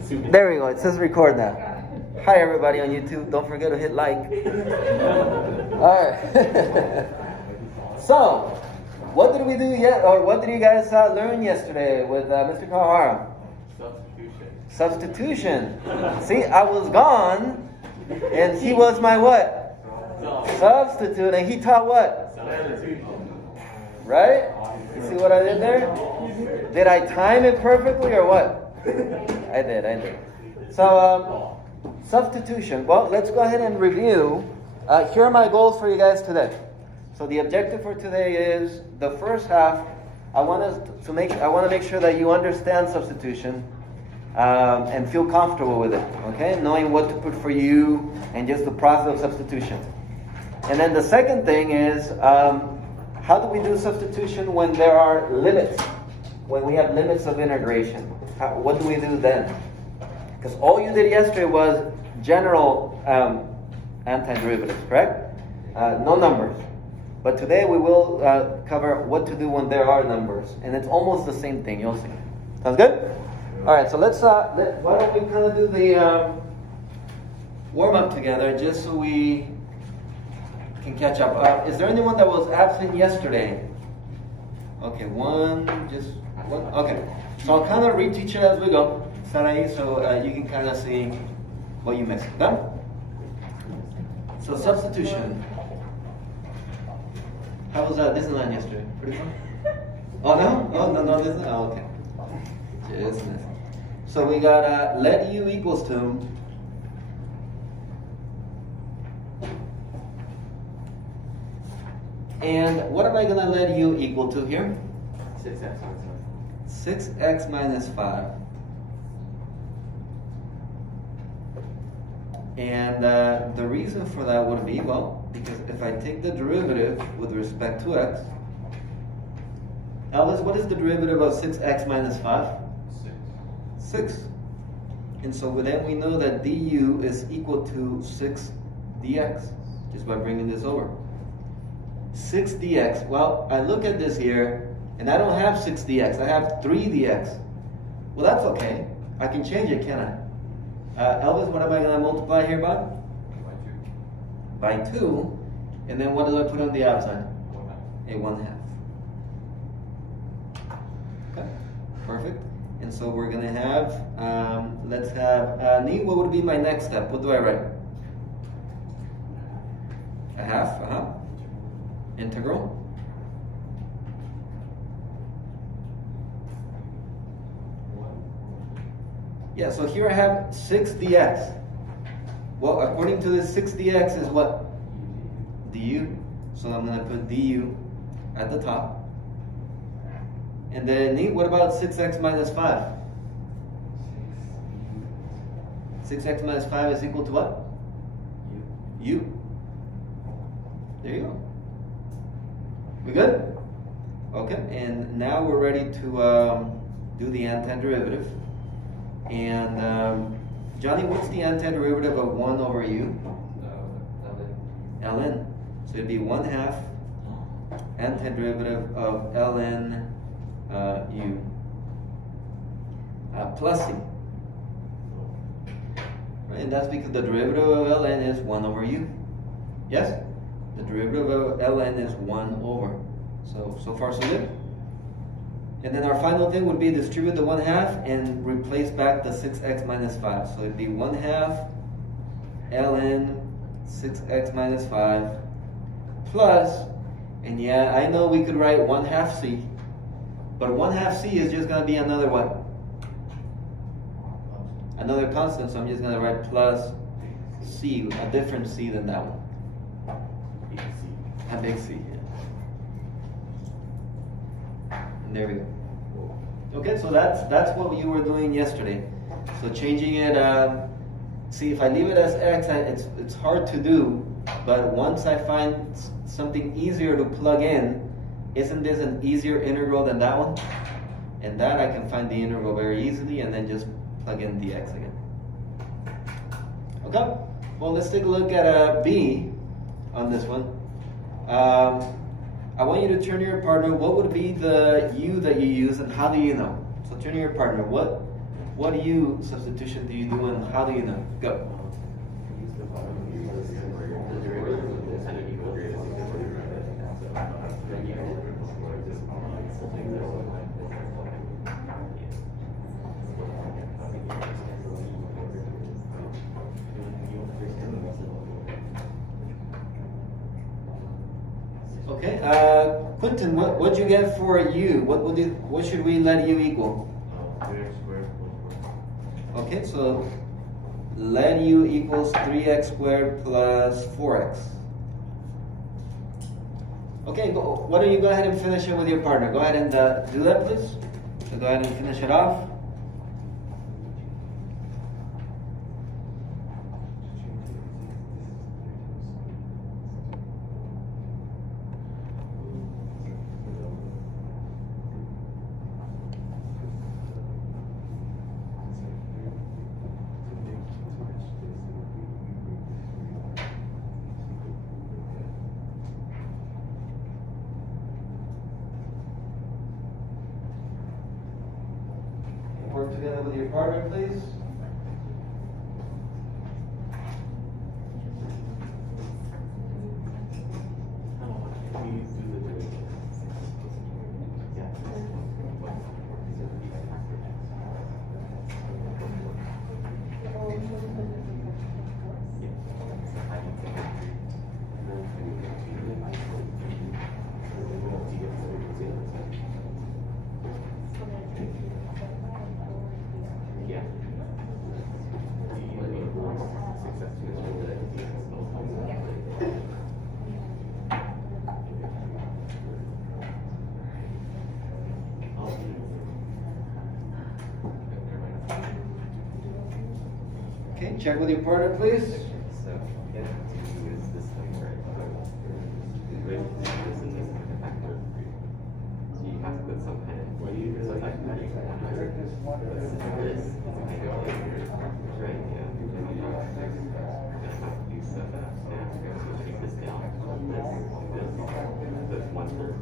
There we go. It says record now. Hi everybody on YouTube. Don't forget to hit like. All right. So, what did we do yet, or what did you guys learn yesterday with Mr. Kawahara? Substitution. See, I was gone, and he was my what? Substitute, and he taught what? Right? You see what I did there? Did I time it perfectly or what? I did. So, substitution. Well, let's go ahead and review. Here are my goals for you guys today. So the objective for today is the first half. I want to make sure that you understand substitution and feel comfortable with it. Okay, knowing what to put for you and just the process of substitution. And then the second thing is how do we do substitution when there are limits? When we have limits of integration, what do we do then? Because all you did yesterday was general antiderivatives, correct? No numbers. But today we will cover what to do when there are numbers. And it's almost the same thing, you'll see. Sounds good? Alright, so why don't we kind of do the warm-up together just so we can catch up. Is there anyone that was absent yesterday? Okay, just one. Okay, so I'll kind of reteach it as we go. Sarai, so you can kind of see what you missed. Done? So substitution. How was Disneyland yesterday? Pretty fun? Oh no? Oh no, Disneyland? Oh, okay. Just missed. So we got let u equals to and what am I going to let u equal to here? 6x minus 5. And the reason for that would be, well, because if I take the derivative with respect to x, Alice, what is the derivative of 6x minus 5? 6. And so then we know that du is equal to 6 dx, just by bringing this over. 6 dx, well, I look at this here, and I don't have 6 dx, I have 3 dx. Well, that's okay. I can change it, can I? Elvis, what am I going to multiply here by? By 2. And then what do I put on the outside? A 1/2. Okay, perfect. And so we're going to have, let's have, what would be my next step? What do I write? A half, Integral. Yeah, so here I have 6 dx. Well, according to this, 6 dx is what? Du. So I'm going to put du at the top. And then, what about 6x minus 5? 6x minus 5 is equal to what? U. There you go. We good? Okay, and now we're ready to do the antiderivative. And Johnny, what's the antiderivative of 1 over u? ln. So it'd be 1/2 antiderivative of ln u plus c. Right? And that's because the derivative of ln is 1 over u. Yes? The derivative of ln is 1 over. So far so good. And then our final thing would be distribute the 1/2 and replace back the 6x minus 5. So it'd be 1/2 ln 6x minus 5 plus, and yeah, I know we could write 1/2 c, but 1/2 c is just going to be another what? Another constant, so I'm just going to write plus c, a different c than that one. A big C. And there we go. Okay, so that's what you were doing yesterday. So changing it, see, if I leave it as x, it's hard to do, but once I find something easier to plug in, isn't this an easier integral than that one? And that I can find the integral very easily and then just plug in dx again. Okay, well, let's take a look at b on this one. I want you to turn to your partner. What would be the u that you use, and how do you know? So turn to your partner. What what U substitution do you do and how do you know? Go. Okay, Quentin, what'd you get for U? What should we let U equal? 3x squared plus 4. Okay, so let U equals 3x squared plus 4x. Okay, why don't you go ahead and finish it with your partner? Go ahead and do that, please. So go ahead and finish it off. Work together with your partner, please. Okay, check with your partner, please. So, yeah, is this thing right? With this and this is a factor. So you have to put some kind of so like how do you this is kind of right? Yeah. Have to do stuff that so take this down. This 1/3.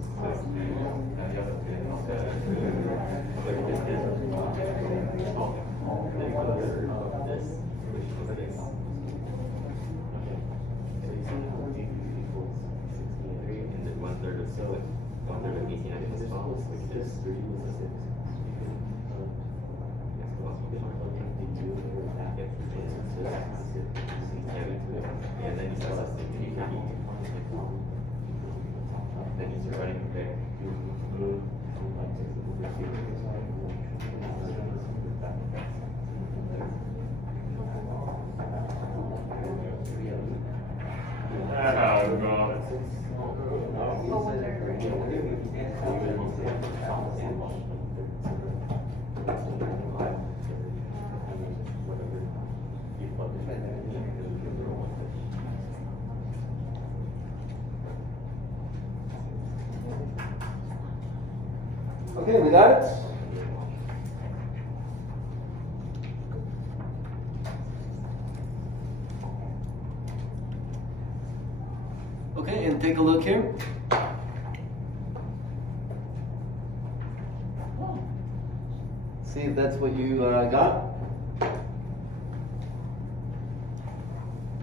So 1/3 of 18 I guess follows like this. And then you start testing you can then you start writing okay. Oh God. Okay, we got it? Okay, and take a look here. See if that's what you got.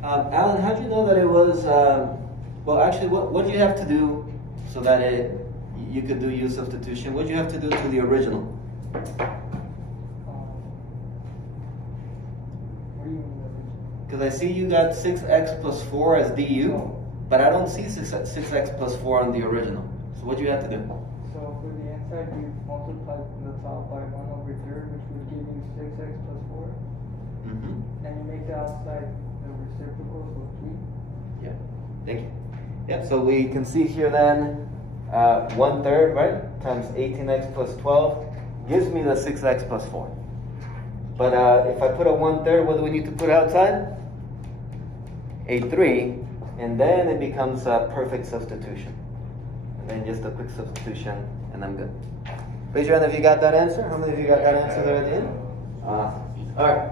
Alan, how did you know that it was, well actually what do you have to do so that you could do U substitution? What do you have to do to the original? Because I see you got 6x plus 4 as du, but I don't see 6x plus 4 on the original. So what do you have to do? So for the inside, you multiply the top by 1/3, which would give you 6x plus 4. Mm-hmm. And you make the outside the reciprocal, so 3. Yeah, thank you. Yeah, so we can see here then 1/3, right, times 18x plus 12 gives me the 6x plus 4. But if I put a 1/3, what do we need to put outside? A 3, and then it becomes a perfect substitution. And then just a quick substitution, and I'm good. Raise your hand if you got that answer. How many of you got that answer there at the end? All right.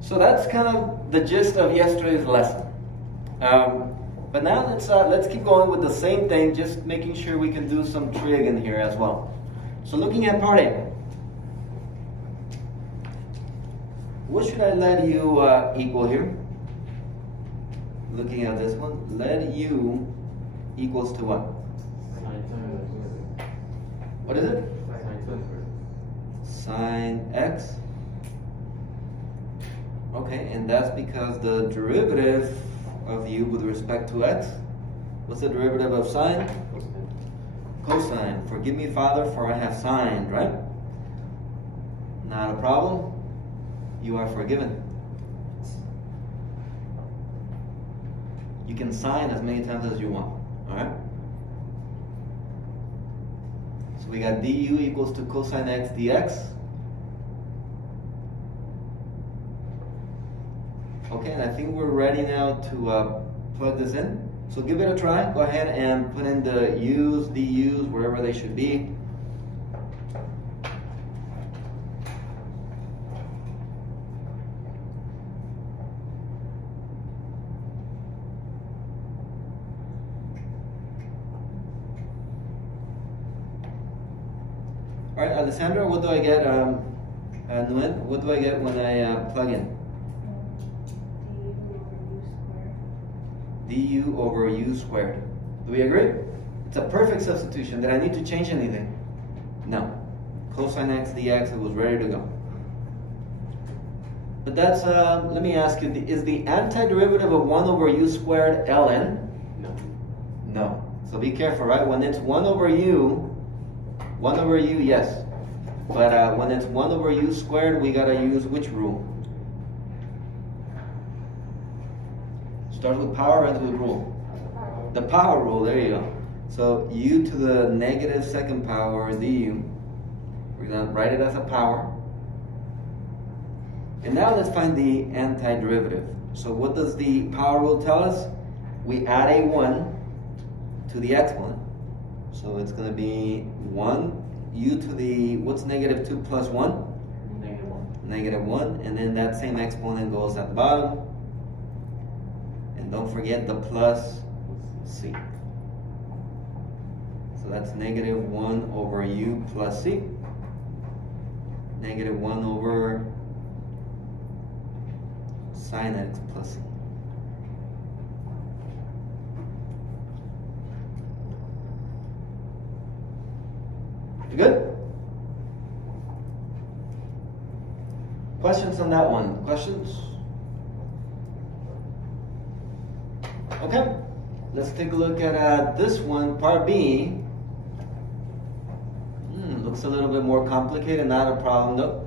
So that's kind of the gist of yesterday's lesson. But now let's keep going with the same thing, just making sure we can do some trig in here as well. So looking at part A. What should I let u equal here? Looking at this one, let u equals to what? What is it? Sine x. Okay, and that's because the derivative of u with respect to x. What's the derivative of sine? Cosine. Forgive me, Father, for I have signed, right? Not a problem. You are forgiven. You can sign as many times as you want, alright? So we got du equals to cosine x dx. Okay, and I think we're ready now to plug this in. So give it a try. Go ahead and put in the u's, du's, wherever they should be. All right, Alessandra, what do I get? Nguyen, what do I get when I plug in? Du over u squared. Do we agree? It's a perfect substitution. Did I need to change anything? No. Cosine x dx, it was ready to go. But that's, let me ask you, is the antiderivative of 1 over u squared ln? No. No. So be careful, right? When it's 1 over u, yes. But when it's 1 over u squared, we gotta use which rule? Starts with power, ends with rule. The power rule, there you go. So u to the negative second power du. We're gonna write it as a power. And now let's find the antiderivative. So what does the power rule tell us? We add a 1 to the exponent. So it's going to be 1, u to the, what's negative 2 plus 1? Negative 1. Negative 1. And then that same exponent goes at the bottom. And don't forget the plus c. So that's negative 1 over u plus c. Negative 1 over sine x plus c. You good? Questions on that one? Questions? Okay, let's take a look at this one, part B. Looks a little bit more complicated, not a problem though.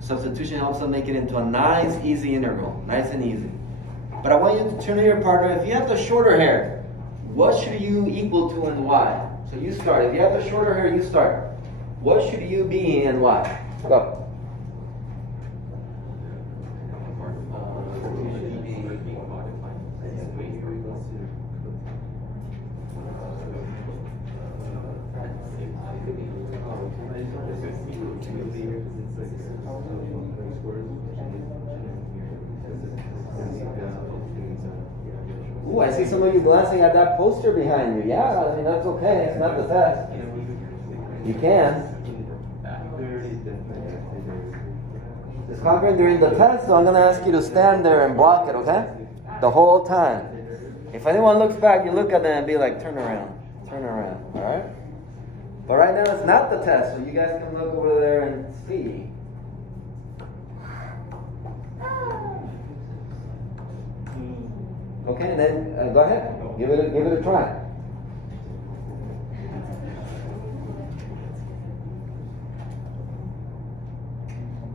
Substitution helps us make it into a nice, easy integral. Nice and easy. But I want you to turn to your partner. If you have the shorter hair, what should you equal to and why? So you start. If you have the shorter hair, you start. What should you be and why? Go. Ooh, I see some of you glancing at that poster behind you. Yeah, I mean, that's okay. It's not the test. You can. It's conquering during the test, so I'm going to ask you to stand there and block it, okay? The whole time. If anyone looks back, you look at them and be like, turn around. Turn around, all right? But right now, it's not the test, so you guys can look over there and see. Okay, and then go ahead. Give it a try.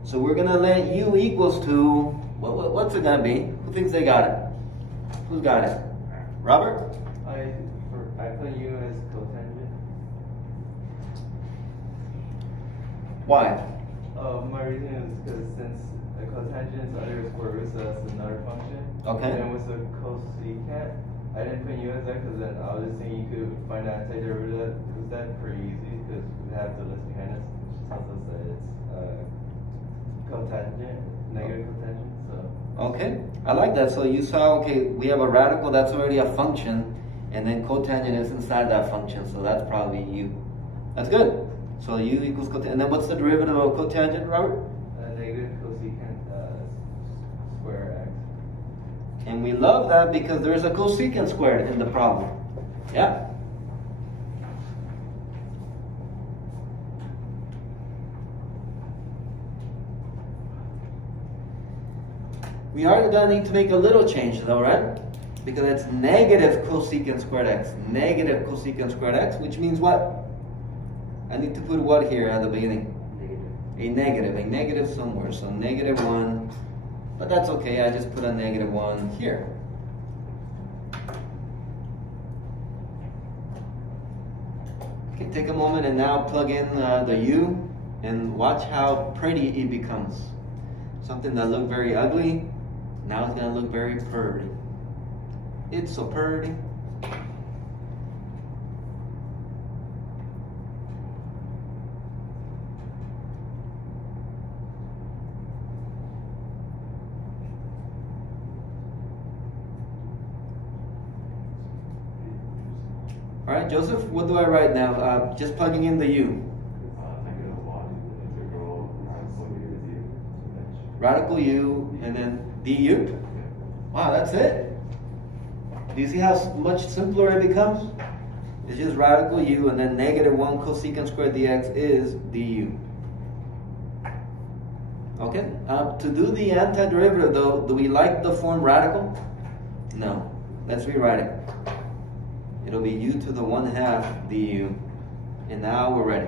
So we're gonna let u equals to what's it gonna be? Who thinks they got it? Who's got it? Robert? I put u as cotangent. Why? My reason is because since the cotangent is under square root, so that's another function. Okay. And then with the cosecant, I didn't put u as that because then I was just thinking you could find out antiderivative of that pretty easy because we have the list behind us, which tells us that it's cotangent, negative cotangent. So. Okay, I like that. So you saw, okay, we have a radical that's already a function, and then cotangent is inside that function, so that's probably u. That's good. So u equals cotangent. And then what's the derivative of cotangent, Robert? Negative cosecant And we love that because there's a cosecant squared in the problem. Yeah? We are going to need to make a little change though, right? Because it's negative cosecant squared x. Negative cosecant squared x, which means what? I need to put what here at the beginning? A negative somewhere. So negative 1. But that's okay, I just put a negative 1 here. Okay, take a moment and now plug in the u and watch how pretty it becomes. Something that looked very ugly, now it's going to look very pretty. It's so pretty. All right, Joseph, what do I write now? Just plugging in the u. Negative 1 integral Radical u and then du. Wow, that's it. Do you see how much simpler it becomes? It's just radical u and then negative 1 cosecant squared dx is du. Okay, to do the antiderivative though, do we like the form radical? No. Let's rewrite it. It'll be u to the 1/2 du. And now we're ready.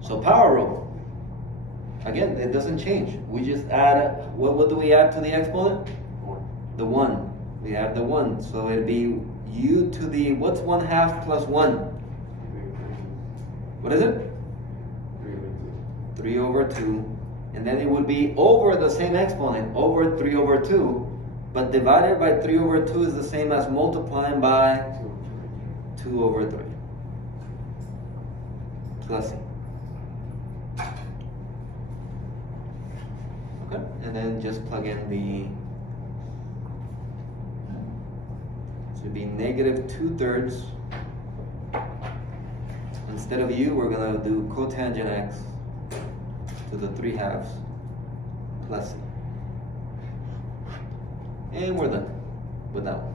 So power rule. Again, it doesn't change. We just add, what do we add to the exponent? 1. The 1. We add the 1. So it'd be u to the, what's 1/2 plus 1? What is it? 3 over 2. And then it would be over the same exponent, over 3 over 2. But divided by 3 over 2 is the same as multiplying by 2 over 3. Plus c. Okay, and then just plug in the, so it'd be negative 2/3. Instead of u, we're going to do cotangent x to the 3/2 plus c. And we're done with that one.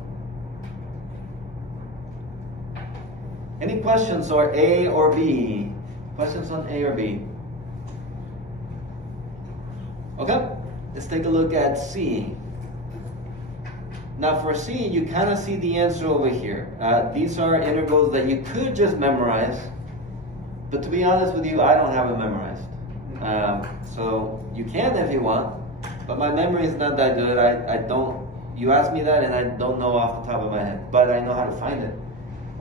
Any questions on A or B? Questions on A or B? Okay, let's take a look at C. Now for C, you kind of see the answer over here. These are integrals that you could just memorize, but to be honest with you, I don't have them memorized. So you can if you want, but my memory is not that good. I don't, you ask me that and I don't know off the top of my head, but I know how to find it.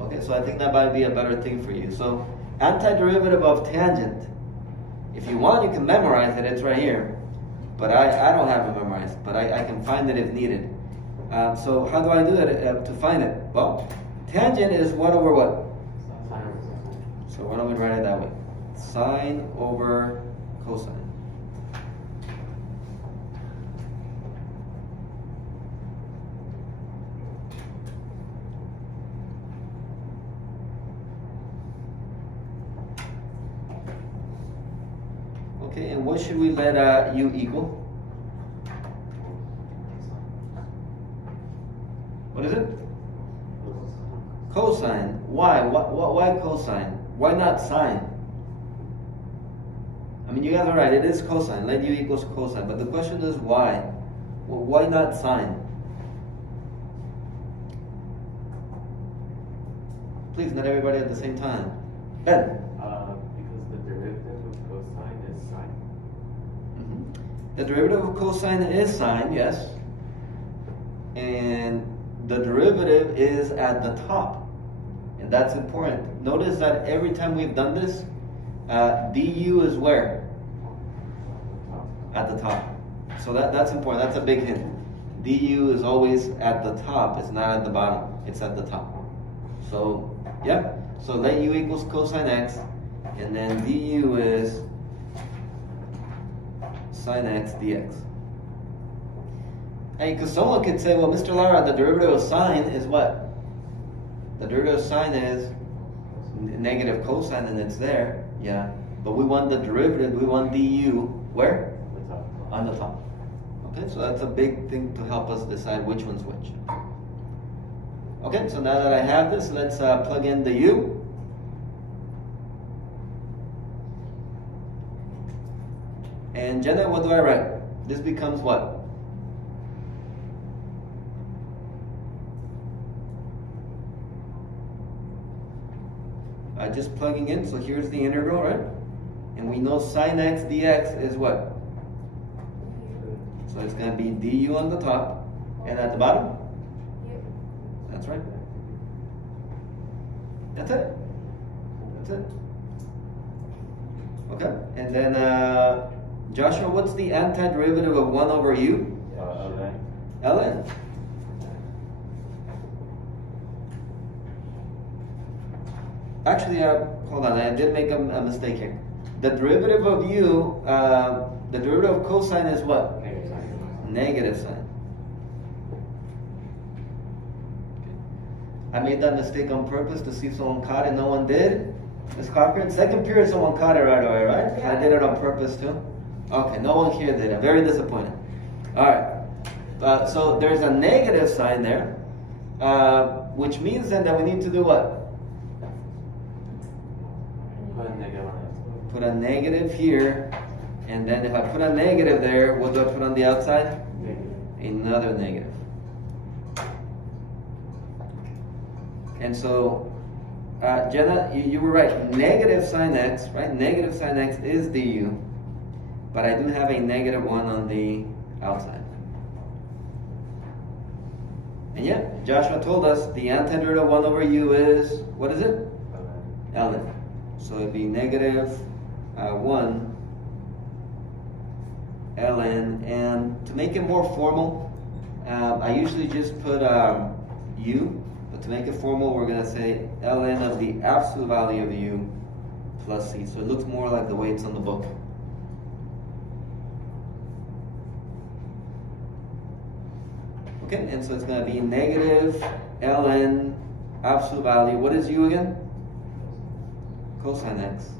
Okay, so I think that might be a better thing for you. So antiderivative of tangent, if you want, you can memorize it, it's right here. But I don't have it memorized, but I can find it if needed. So how do I do it to find it? Well, tangent is 1 over what? So why don't we write it that way? Sine over cosine. Okay, and what should we let u equal? What is it? Cosine. Why? Why cosine? Why not sine? I mean, you guys are right, it is cosine. Let u equals cosine. But the question is why? Well, why not sine? Please, not everybody at the same time. Ben? Because the derivative of cosine is sine. The derivative of cosine is sine, yes. And the derivative is at the top. And that's important. Notice that every time we've done this, du is where? At the top. So that's important. That's a big hint. Du is always at the top. It's not at the bottom. It's at the top. So, yeah. So let u equals cosine x. And then du is sine x dx. Hey, because someone could say, well, Mr. Lara, the derivative of sine is what? The derivative of sine is negative cosine, and it's there. Yeah. But we want the derivative, we want du, where? The top. On the top. Okay, so that's a big thing to help us decide which one's which. Okay, so now that I have this, let's plug in the u. And Jenna, what do I write? This becomes what? Just plugging in, so here's the integral, right? And we know sine x dx is what? So it's going to be du on the top, and at the bottom? That's right. That's it. That's it. Okay, and then Joshua, what's the antiderivative of 1 over u? ln. Actually, hold on, I did make a mistake here. The derivative of u, the derivative of cosine is what? Negative sign. Negative sign. I made that mistake on purpose to see if someone caught it. No one did. Ms. Cochran, second period someone caught it right away, right? Yeah. I did it on purpose too. Okay, no one here did. I'm very disappointed. All right. So there's a negative sign there, which means then that we need to do what? Put a negative on it. Put a negative here, and then if I put a negative there, what do I put on the outside? Negative. Another negative. And so, Jenna, you were right. Negative sine x, right? Negative sine x is du, but I do have a negative 1 on the outside. And yeah, Joshua told us the antiderivative of 1 over u is, what is it? ln. So it'd be negative 1 ln, and to make it more formal, I usually just put u, but to make it formal, we're going to say ln of the absolute value of u plus c. So it looks more like the way it's on the book. Okay, and so it's going to be negative ln absolute value. What is u again? Cosine x.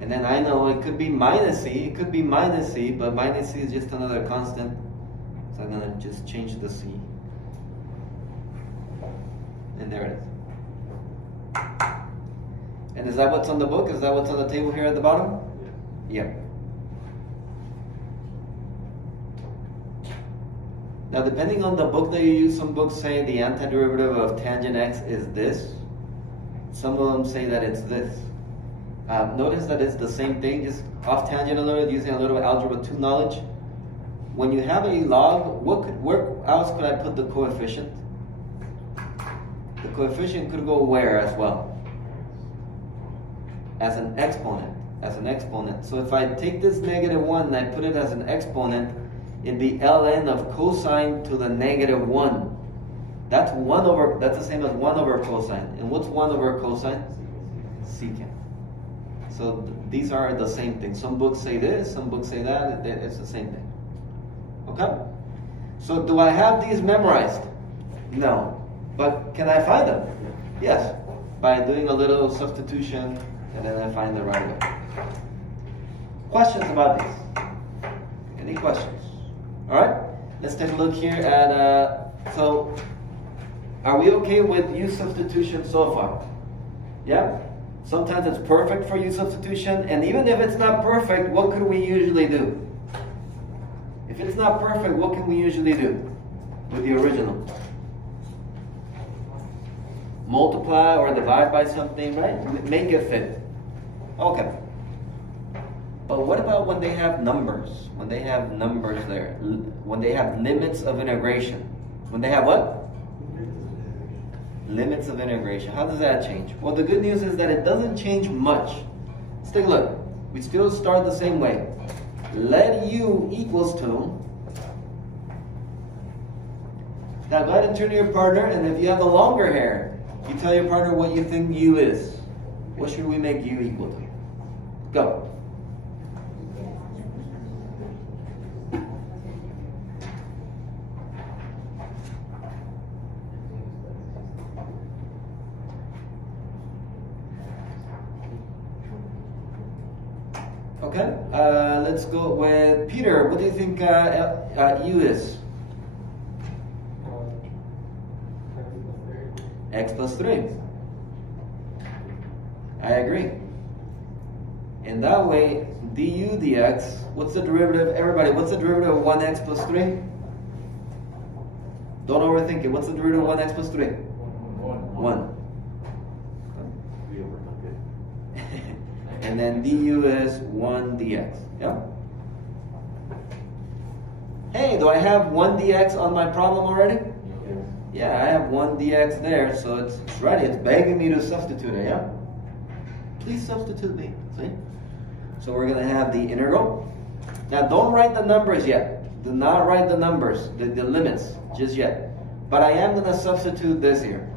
And then I know it could be minus c, it could be minus c, but minus c is just another constant. So I'm going to just change the c. And there it is. And is that what's on the book? Is that what's on the table here at the bottom? Yeah. Now depending on the book that you use, some books say the antiderivative of tangent x is this. Some of them say that it's this. Notice that it's the same thing, just off tangent a little bit, using a little bit algebra 2 knowledge. When you have a log, where else could I put the coefficient? The coefficient could go where as well? As an exponent. As an exponent. So if I take this negative 1 and I put it as an exponent, it'd be ln of cosine to the negative 1. That's the same as 1 over cosine. And what's 1 over cosine? Secant. So these are the same thing. Some books say this, some books say that. It's the same thing. Okay? So do I have these memorized? No. But can I find them? Yes. By doing a little substitution, and then I find the right way. Questions about these? Any questions? All right. Let's take a look here at, so are we okay with u substitution so far? Yeah? Sometimes it's perfect for u substitution, and even if it's not perfect, what could we usually do? If it's not perfect, what can we usually do with the original? Multiply or divide by something, right? Make it fit. Okay. But what about when they have numbers? When they have numbers there? When they have limits of integration? When they have what? Limits of integration. How does that change? Well, the good news is that it doesn't change much. Let's take a look. We still start the same way. Let u equals to. Now go ahead and turn to your partner, and if you have a longer hair, you tell your partner what you think u is. What should we make u equal to? Go. Okay, let's go with Peter. What do you think u is? X plus 3. I agree. In that way, du dx, what's the derivative? Everybody, what's the derivative of 1x plus 3? Don't overthink it. What's the derivative of 1x plus 3? 1. We overlook it. And then du is 1 dx. Yeah? Hey, do I have 1 dx on my problem already? Yeah, I have 1 dx there, so it's ready. It's begging me to substitute it, yeah? Please substitute me, see? So we're going to have the integral. Now don't write the numbers yet. Do not write the numbers, the limits, just yet. But I am going to substitute this here.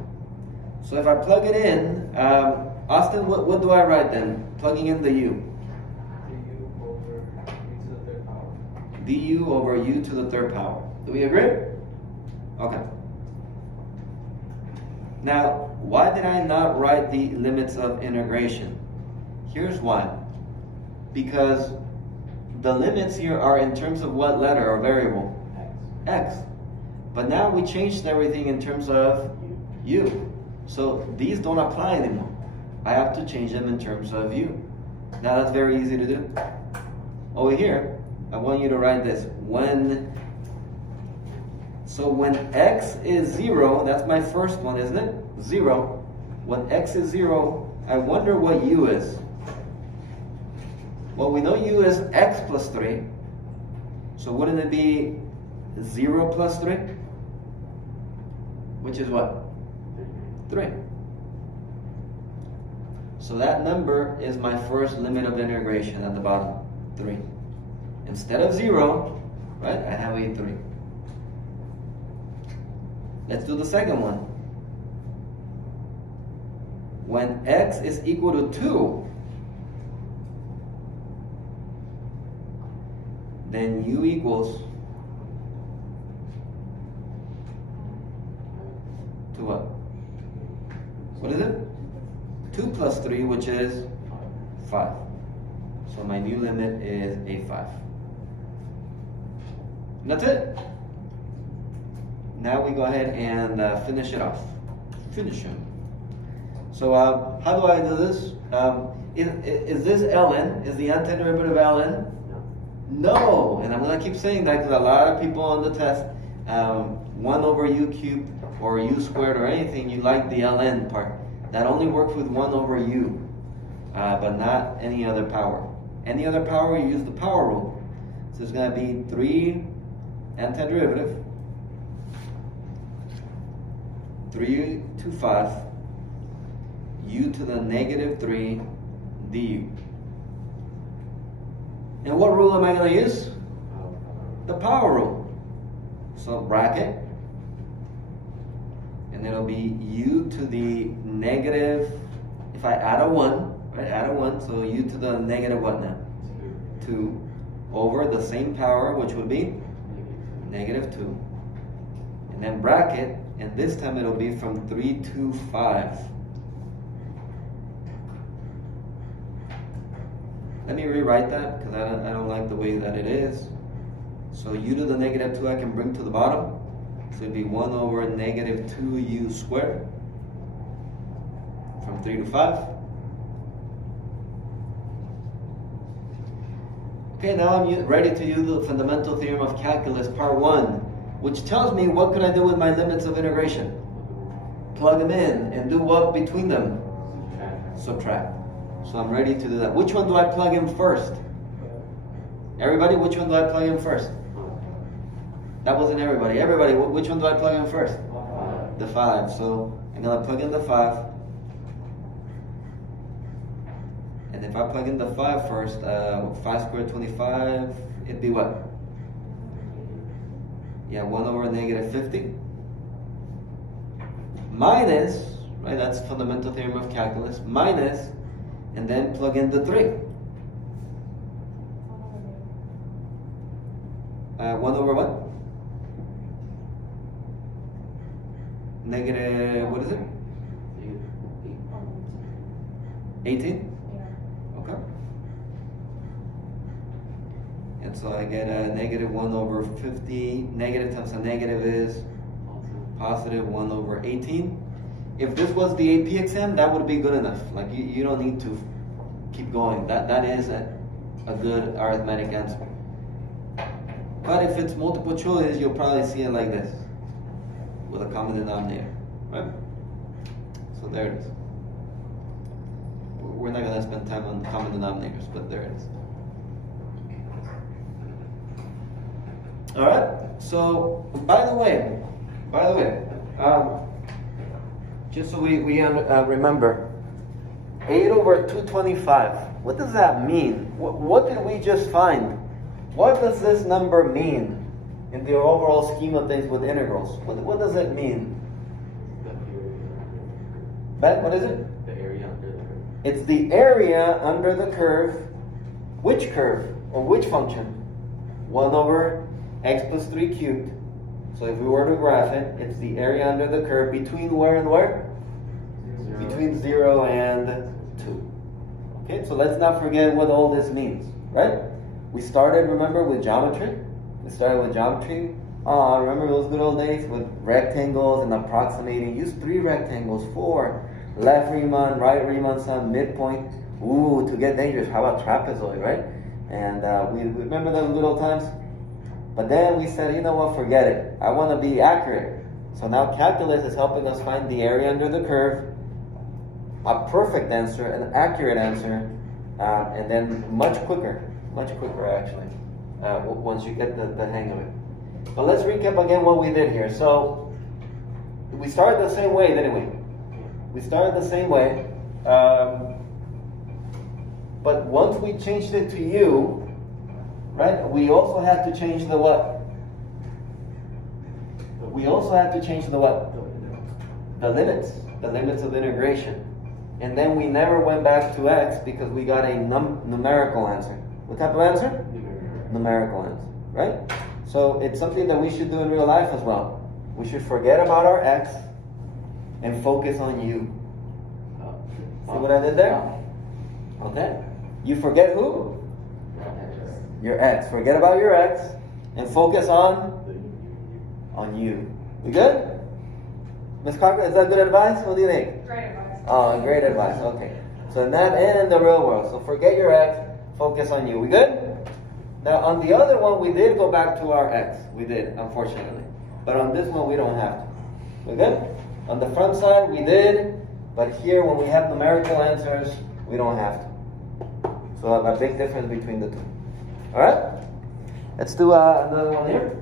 So if I plug it in, Austin, what do I write then? Plugging in the u. Du over u to the third power. Do we agree? Okay. Now, why did I not write the limits of integration? Here's why. Because the limits here are in terms of what letter or variable? X. But now we changed everything in terms of u. So these don't apply anymore. I have to change them in terms of u. Now that's very easy to do. Over here, I want you to write this. When x is 0, that's my first one, isn't it? 0. When x is 0, I wonder what u is. Well, we know u is x plus 3. So wouldn't it be 0 plus 3? Which is what? 3. So that number is my first limit of integration at the bottom, 3. Instead of 0, right, I have a 3. Let's do the second one. When x is equal to 2, then u equals to what? What is it? 2 plus 3, which is 5. So my new limit is a 5. And that's it. Now we go ahead and finish it off. Finish it. So how do I do this? Is this ln? Is the antiderivative ln? No. And I'm going to keep saying that because a lot of people on the test, 1 over u cubed or u squared or anything, you like the ln part. That only works with 1 over u, but not any other power. Any other power, you use the power rule. So it's going to be 3 antiderivative, 3 to 5, u to the negative 3 du. And what rule am I going to use? The power rule. So bracket, and it'll be u to the negative, if I add a 1, right, add a 1, so u to the negative what now? 2 over the same power, which would be negative 2. And then bracket, and this time it'll be from 3 to 5. Let me rewrite that because I don't like the way that it is. So u to the negative 2 I can bring to the bottom. So it'd be 1 over negative 2u squared from 3 to 5. Okay, now I'm ready to use the fundamental theorem of calculus part 1, which tells me what could I do with my limits of integration. Plug them in and do what between them? Subtract. So I'm ready to do that. Which one do I plug in first? Everybody, which one do I plug in first? That wasn't everybody. Everybody, which one do I plug in first? 5. The 5. So I'm going to plug in the 5. And if I plug in the 5 first, 5 squared 25, it'd be what? Yeah, 1 over negative 50. Minus, right, that's fundamental theorem of calculus, minus, and then plug in the 3. 1 over what? Negative, what is it? 18? Okay. Right? So I get a negative 1 over 50. Negative times a negative is positive 1 over 18. If this was the AP exam, that would be good enough. Like you don't need to keep going. That is a good arithmetic answer. But if it's multiple choice, you'll probably see it like this, with a common denominator, right? So there it is. We're not going to spend time on common denominators, but there it is. All right. So, by the way, just so we remember, 8 over 225. What does that mean? What did we just find? What does this number mean in the overall scheme of things with integrals? What does it mean? Ben, what is it? The area under the curve. It's the area under the curve. Which curve? Or which function? 1 over x plus 3 cubed. So if we were to graph it, it's the area under the curve between where and where? 0. Between 0 and 2. Okay, so let's not forget what all this means, right? We started, remember, with geometry? Remember those good old days with rectangles and approximating? Use 3 rectangles, 4. Left Riemann, right Riemann sum, midpoint. Ooh, to get dangerous, how about trapezoid, right? And we remember those good old times? But then we said, you know what, forget it. I want to be accurate. So now calculus is helping us find the area under the curve, a perfect answer, an accurate answer, and then much quicker actually, once you get the hang of it. But let's recap again what we did here. So we started the same way, didn't we? We started the same way, but once we changed it to u, right, we also had to change the what? We also had to change the what? The limits of integration. And then we never went back to x because we got a numerical answer. What type of answer? Numerical answer, right? So it's something that we should do in real life as well. We should forget about our x and focus on u. See what I did there? Okay. You forget who? Your x. Forget about your x and focus on you. We good? Ms. Cochran, is that good advice? What do you think? Great advice. Oh, great advice. Okay. So in that and in the real world. So forget your x, focus on you. We good? Now on the other one, we did go back to our x. We did, unfortunately. But on this one, we don't have to. We good? On the front side, we did. But here, when we have numerical answers, we don't have to. So a big difference between the two. All right? Let's do another one here.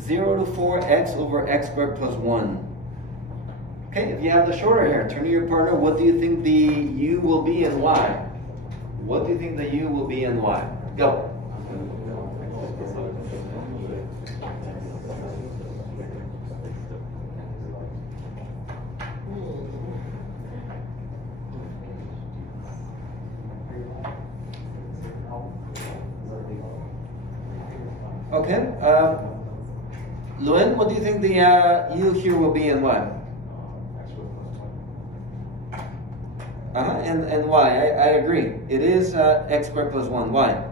Zero to 4x over x squared plus 1. Okay, if you have the shorter hair, turn to your partner. What do you think the u will be and why? What do you think the u will be and why? Go. Okay. Luen, what do you think the u here will be and why? And why? I agree. It is x squared plus 1. Why?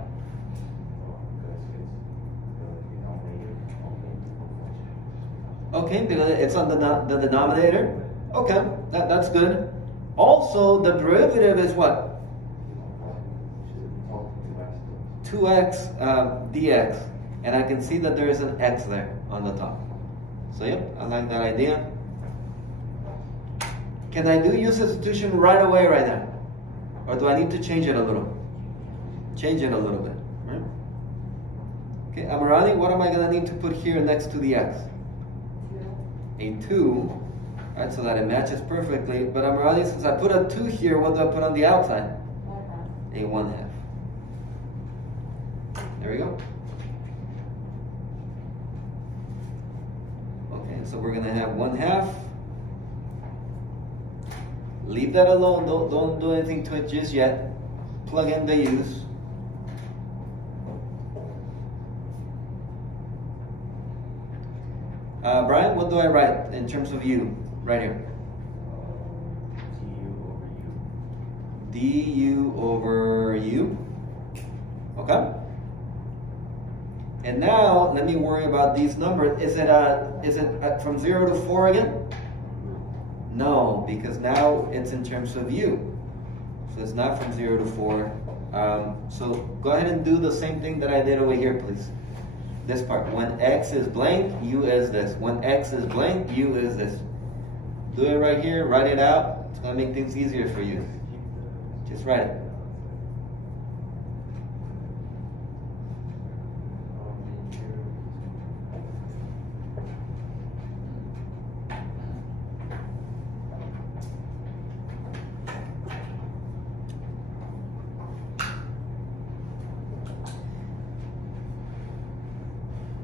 Okay, because it's on the denominator. Okay, that's good. Also, the derivative is what? 2x dx. And I can see that there is an x there on the top. So yep, I like that idea. Can I do u substitution right away right now? Or do I need to change it a little? Change it a little bit. Right? Okay, Amarani, what am I going to need to put here next to the x? A 2. Right, so that it matches perfectly. But Amarani, since I put a 2 here, what do I put on the outside? A 1/2. There we go. Okay, so we're going to have 1/2. Leave that alone. Don't do anything to it just yet. Plug in the u's. Brian, what do I write in terms of u? Right here. Du over u. Okay? And now, let me worry about these numbers. Is it from 0 to 4 again? No, because now it's in terms of u. So it's not from 0 to 4. So go ahead and do the same thing that I did over here, please. This part. When x is blank, u is this. When x is blank, u is this. Do it right here. Write it out. It's going to make things easier for you. Just write it.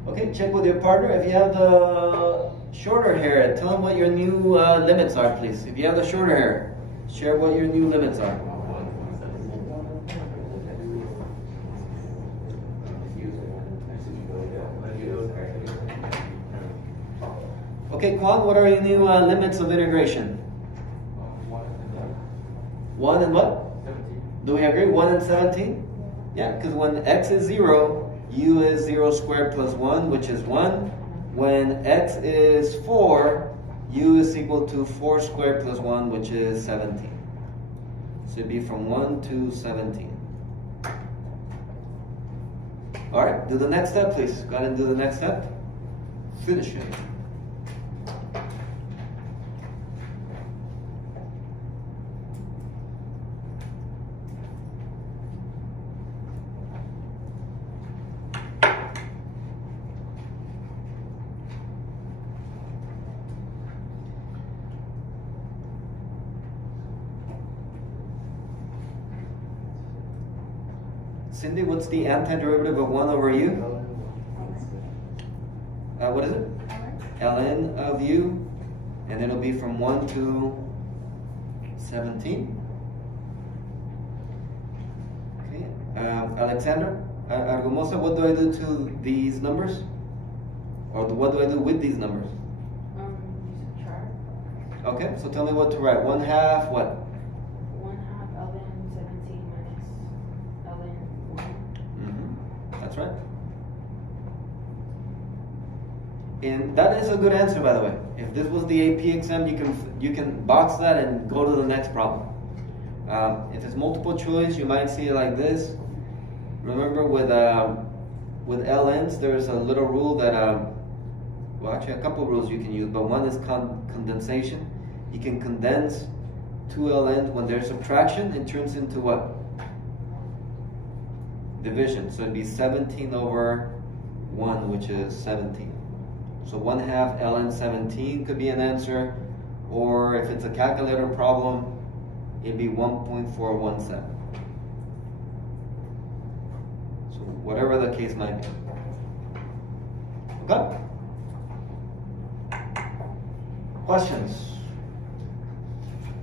Okay, check with your partner. If you have the shorter hair, tell them what your new limits are, please. If you have the shorter hair, share what your new limits are. Okay, Kwan, what are your new limits of integration? 1 and what? 17. Do we agree? 1 and 17? Yeah, because when x is 0, u is 0 squared plus 1, which is 1. When x is 4, u is equal to 4 squared plus 1, which is 17. So it'd be from 1 to 17. All right, do the next step, please. Go ahead and do the next step. Finish it. Cindy, what's the antiderivative of 1 over u? What is it? ln of u, and it'll be from 1 to 17. Okay, Alexander, Argumosa, what do I do to these numbers? Or what do I do with these numbers? Subtract. Okay, so tell me what to write. 1/2 what? 1/2 ln 17 minus ln 1. That's right. And that is a good answer, by the way. If this was the AP exam, you can box that and go to the next problem. If it's multiple choice, you might see it like this. Remember, with LNs, there's a little rule that, well, actually a couple of rules you can use, but one is condensation. You can condense two LNs when there's subtraction. It turns into what? Division. So it'd be 17 over 1, which is 17. So 1/2 ln 17 could be an answer, or if it's a calculator problem, it'd be 1.417. So whatever the case might be. Okay? Questions?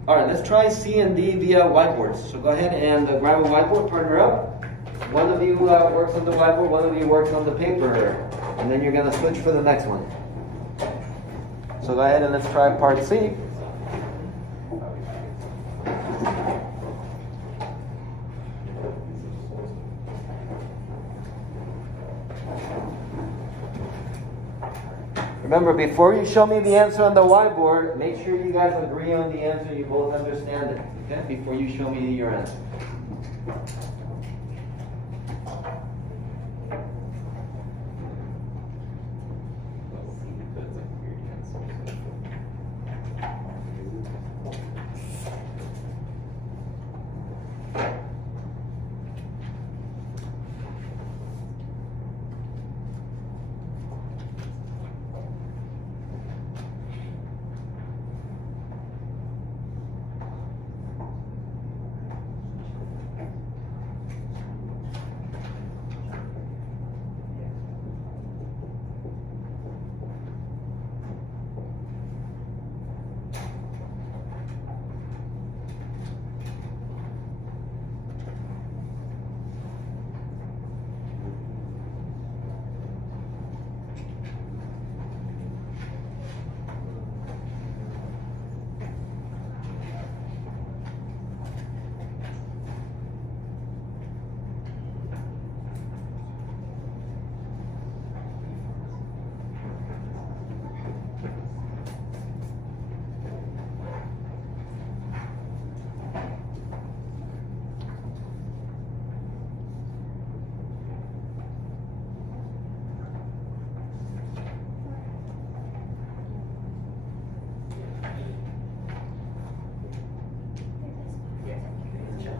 All right, let's try C and D via whiteboards. So go ahead and grab a whiteboard, partner up. One of you works on the whiteboard, one of you works on the paper, and then you're going to switch for the next one. So go ahead and let's try part C. Remember, before you show me the answer on the whiteboard, make sure you guys agree on the answer, you both understand it, okay? Before you show me your answer.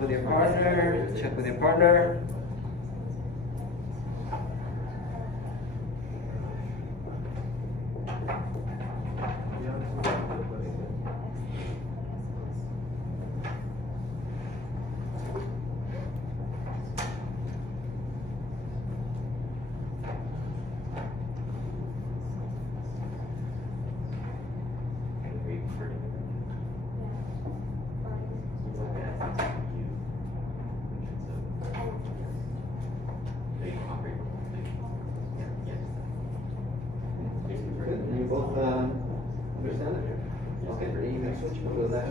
with your partner. Check with your partner. You both understand it? Okay, you can switch to that.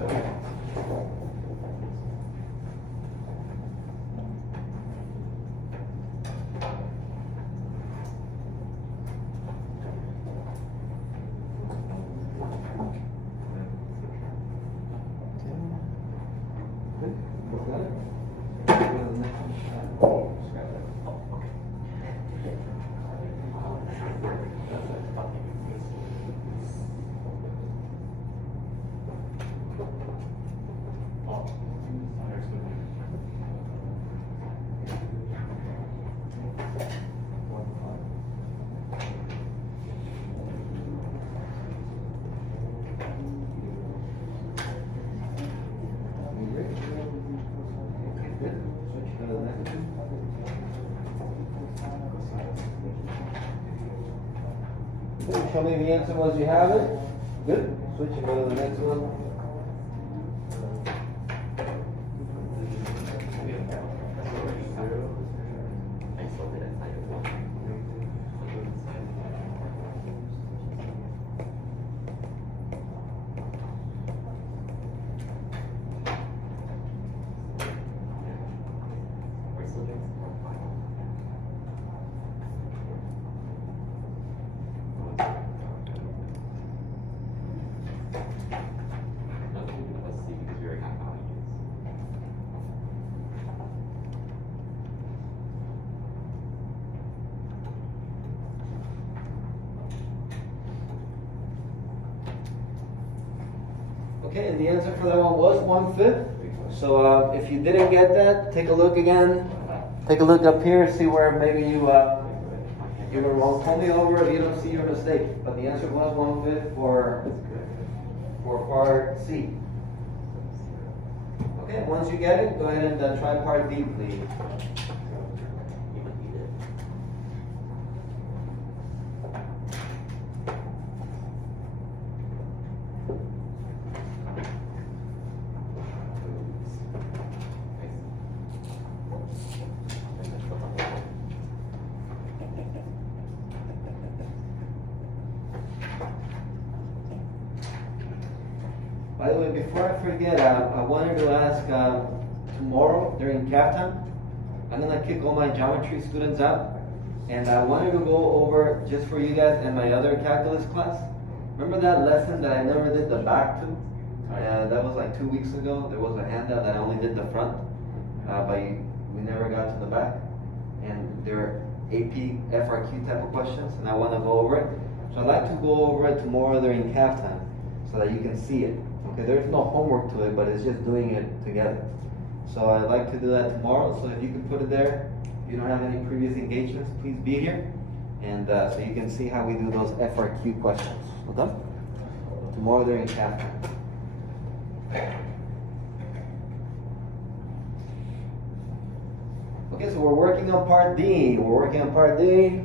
Show me the answer once you have it. Good. Switch and go to the next one. Okay, and the answer for that one was 1/5. So if you didn't get that, take a look again. Take a look up here, see where maybe you were wrong. Call me over if you don't see your mistake. But the answer was 1/5 for part C. Okay, once you get it, go ahead and try part D, please. By the way, before I forget, I wanted to ask, tomorrow during CAP time, I'm going to kick all my geometry students out. And I wanted to go over, just for you guys and my other calculus class, remember that lesson that I never did the back to? That was like 2 weeks ago. There was a handout that I only did the front, but we never got to the back. And they're AP, FRQ type of questions, and I want to go over it. So I'd like to go over it tomorrow during CAP time so that you can see it. Okay, there's no homework to it, but it's just doing it together. So I'd like to do that tomorrow, so if you can put it there. If you don't have any previous engagements, please be here. And so you can see how we do those FRQ questions. Okay? Tomorrow during CAP time. Okay, so we're working on part D. We're working on part D.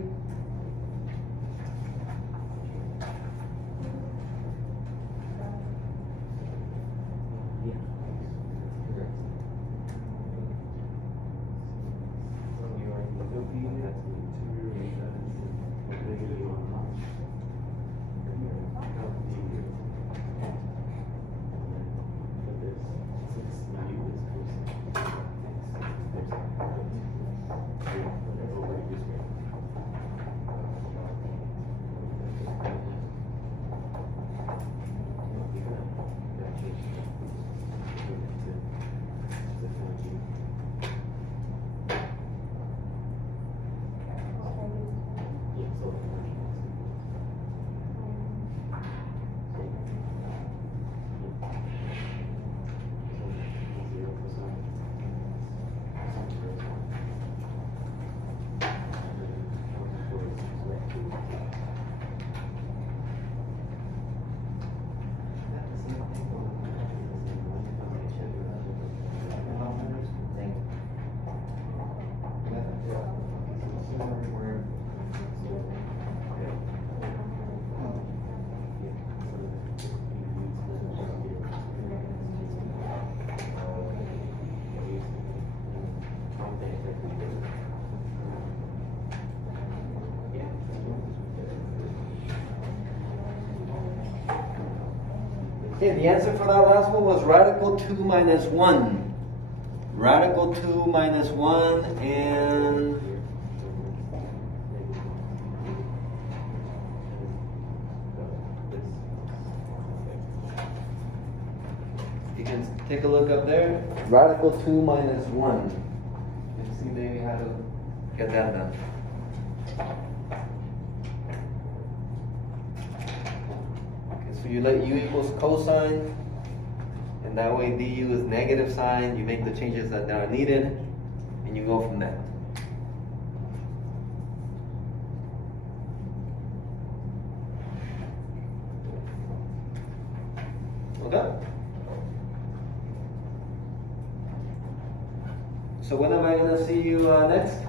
Okay, the answer for that last one was radical 2 minus 1. Radical 2 minus 1 and... You can take a look up there. Radical 2 minus 1. Let's see maybe how to get that done. Okay, so you let u equals cosine, and that way du is negative sign. You make the changes that are needed, and you go from there. Okay? So when am I going to see you next?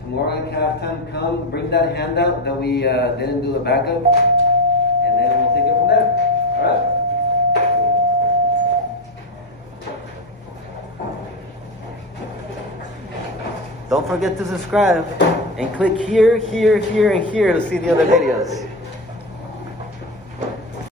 Tomorrow at calf time. Come, bring that handout that we didn't do a backup, and then we'll take it from there. All right? Don't forget to subscribe and click here, here, here, and here to see the other videos.